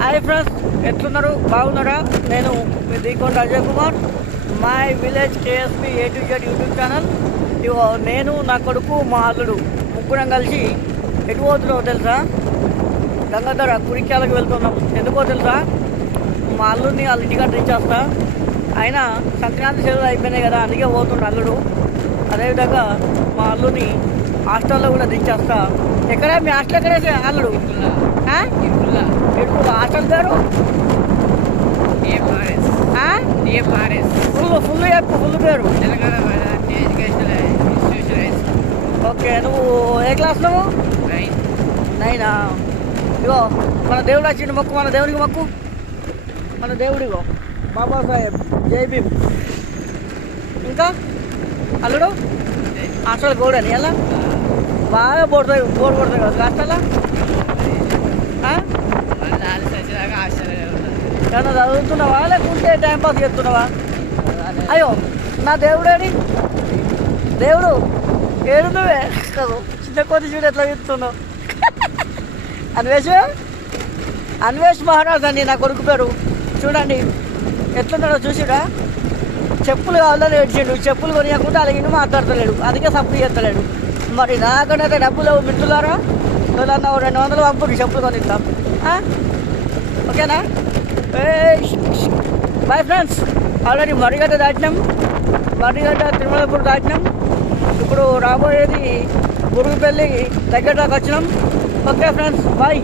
Hi friends, ఎట్లున్నారు? బాగున్నారా? నేను మీ Deekonda Ajay Kumar, my village KSP A to Z YouTube channel. ఇగో నేను, నా కొడుకు, మా అల్లుడు ముగ్గురం కలిసి ఎటు పోతున్నామో తెలుసా? గంగాధర కురిక్యాలకు వెళ్తున్నాం. ఎందుకో తెలుసా? మా అల్లుడిని వాళ్ళ ఇంటికాడ దించేస్తా. ఆయన సంక్రాంతి సెలవులు అయిపోయినాయి కదా, అందుకే పోతుండు అల్లుడు. అదేవిధంగా మా అల్లుడిని హాస్టల్లో కూడా దించేస్తా. ఎక్కడ మీ హాస్టల్ ఎక్కడేసే అల్లుడు? ఎప్పుడు హాస్టల్ పేరు? ఫుల్ చెప్పు, ఫుల్ పేరు. ఓకే, నువ్వు ఏ క్లాస్ నువ్వు? 9. ఇగో మన దేవుడు వచ్చిండు, మొక్కు. మన దేవుడికి మొక్కు. మన దేవుడిగో బాబాసాహెబ్, జై భీమ్. ఇంకా అల్లుడు హాస్టల్ గోడని ఎలా బాగా బోర్ కొడతాయి కదా హాస్టల్లో. ఏమన్నా చదువుతున్నావా లేకుంటే టైంపాస్ చేస్తున్నావా? అయ్యో, నా దేవుడేడి? దేవుడు ఏడు నువ్వే చిన్న కొద్ది చూడు ఎట్లా చెప్తున్నావు. అన్వేష్ మహారాజ్ అండి నా కొడుకు పేరు. చూడండి ఎట్లున్నాడో చూసిరా. చెప్పులు కావాలని ఏడ్చిండు. చెప్పులు కొనియకుండా అలాగే మాట్లాడతలేడు, అందుకే సప్లై చేస్తలేడు. మరి నాకనైతే డబ్బులు మిత్రులారా, 200 పంపుడు చెప్పులు కొనిస్తాం. ఓకేనా? Bye friends. ఆల్రెడీ మర్రిగడ్డ దాటినాం, మర్రిగడ్డ తిరుమలపూర్ దాటినాం. ఇప్పుడు రాబోయేది గురుగుపల్లి దగ్గర దాకా వచ్చినాం. Okay friends, bye.